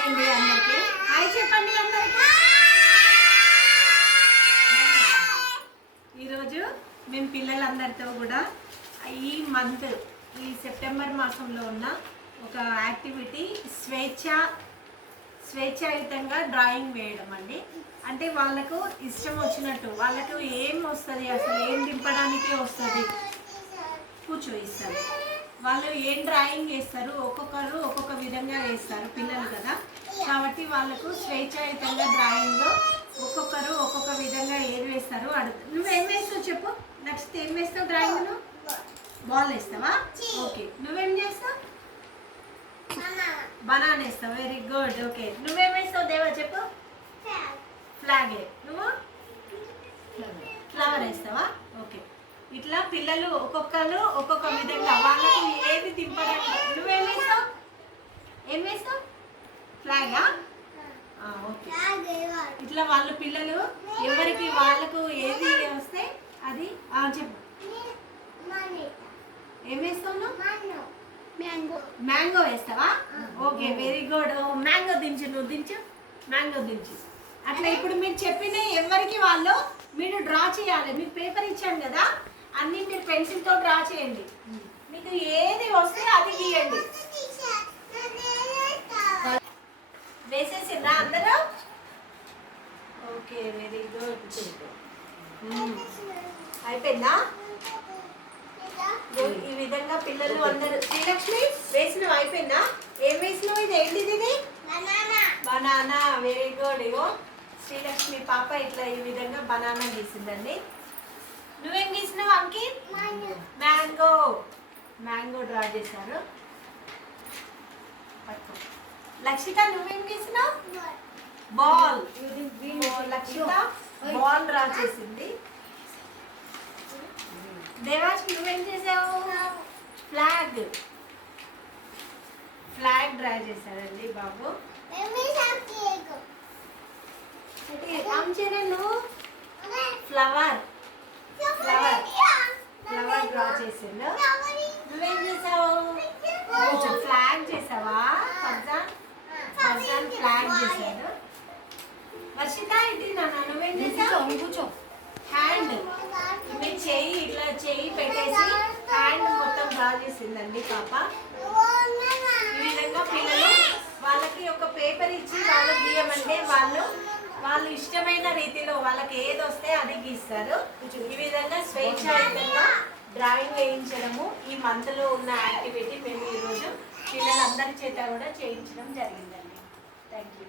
Hi అండి అందరికి. Hi చెప్పండి అందరికి. ఈరోజు మేము పిల్లలందరితో కూడా ఈ మంత్ ఈ సెప్టెంబర్ మాసంలో ఉన్న ఒక యాక్టివిటీ స్వేచ్ఛాయుతంగా డ్రాయింగ్ వేయడం అండి. అంటే వాళ్ళకు ఇష్టం వచ్చినట్టు వాళ్ళకు ఏం వస్తుంది, అసలు ఏం దింపడానికి వస్తుంది కూర్చోయిస్తారు. వాళ్ళు ఏం డ్రాయింగ్ వేస్తారు, ఒక్కొక్కరు ఒక్కొక్క విధంగా వేస్తారు పిల్లలు కదా, కాబట్టి వాళ్ళకు స్వేచ్ఛాయుతంగా డ్రాయింగ్లో ఒక్కొక్కరు ఒక్కొక్క విధంగా ఏది వేస్తారు నువ్వేం వేస్తావు చెప్పు. నెక్స్ట్ ఏం వేస్తావు డ్రాయింగ్లో? బాల్ వేస్తావా? ఓకే. నువ్వేం చేస్తావు? బనానా వేస్తావు. Very good. ఓకే. నువ్వేం వేస్తావు దేవా చెప్పు. ఫ్లాగే. నువ్వు ఫ్లవర్ వేస్తావా? ఓకే. ఇట్లా పిల్లలు ఒక్కొక్కరు ఒక్కొక్క విధంగా వాళ్ళకి ఏది తింపడానికి. నువ్వేం వేస్తావు? ఏం వేస్తావు? ఫ్లాగా? ఓకే. ఇట్లా వాళ్ళు పిల్లలు ఎవరికి వాళ్ళకు ఏది వస్తే అది చెప్పు. ఏం వేస్తావు? మ్యాంగో వేస్తావా? ఓకే. Very good. మ్యాంగో దించు. నువ్వు దించు. మ్యాంగో దించు. అట్లా ఇప్పుడు మీరు చెప్పిన ఎవరికి వాళ్ళు మీరు డ్రా చేయాలి. మీకు పేపర్ ఇచ్చాను కదా, అన్నీ మీరు పెన్సిల్తో డ్రా చేయండి. మీకు ఏది వస్తే అది గీయండి. వేసేసిందా అందరూ? ఓకే. Very good. అయిపోయిందా? ఈ విధంగా పిల్లలు అందరూ. శ్రీలక్ష్మి వేసినవి అయిపోయిందా? ఏం వేసినావు? ఇది ఏంటిది? ఇది బనానా. Very good. ఇగో శ్రీలక్ష్మి పాప ఇట్లా ఈ విధంగా బనానా గీసిందండి. నువ్వేం గీసినావు అంకిత్? మ్యాంగో. మ్యాంగో డ్రా చేశారు. లక్షిత నువ్వేం గీసినావు? బాల్. లక్షిత బాల్ డ్రా చేసింది. దేవాష్ నువ్వేం చేసావు? ఫ్లాగ్. ఫ్లాగ్ డ్రా చేశారండి బాబు. ఫ్లవర్. ఫ్లవర్ డ్రా చేసిండు. నువ్వేం చేసావు? ఫ్లాగ్ చేసావా? ఫర్జాన్ ఫ్లాగ్ చేశాడు. వర్షిత ఇది నాన్న నువ్వేం చేసావు? కూర్చో. హ్యాండ్. మీ చెయ్యి ఇట్లా చెయ్యి పెట్టేసి హ్యాండ్ మొత్తం డ్రా చేసిందండి పాప. ఈ విధంగా పిల్లలు వాళ్ళకి ఒక పేపర్ ఇచ్చి వాళ్ళు గీయమంటే వాళ్ళు ఇష్టమైన రీతిలో వాళ్ళకి ఏది వస్తే అది గీస్తారు. ఈ విధంగా స్వేచ్ఛాయుతంగా డ్రాయింగ్ వేయించడము ఈ మంత్లో ఉన్న యాక్టివిటీ మేము ఈరోజు పిల్లలందరి చేత కూడా చేయించడం జరిగిందండి. Thank you.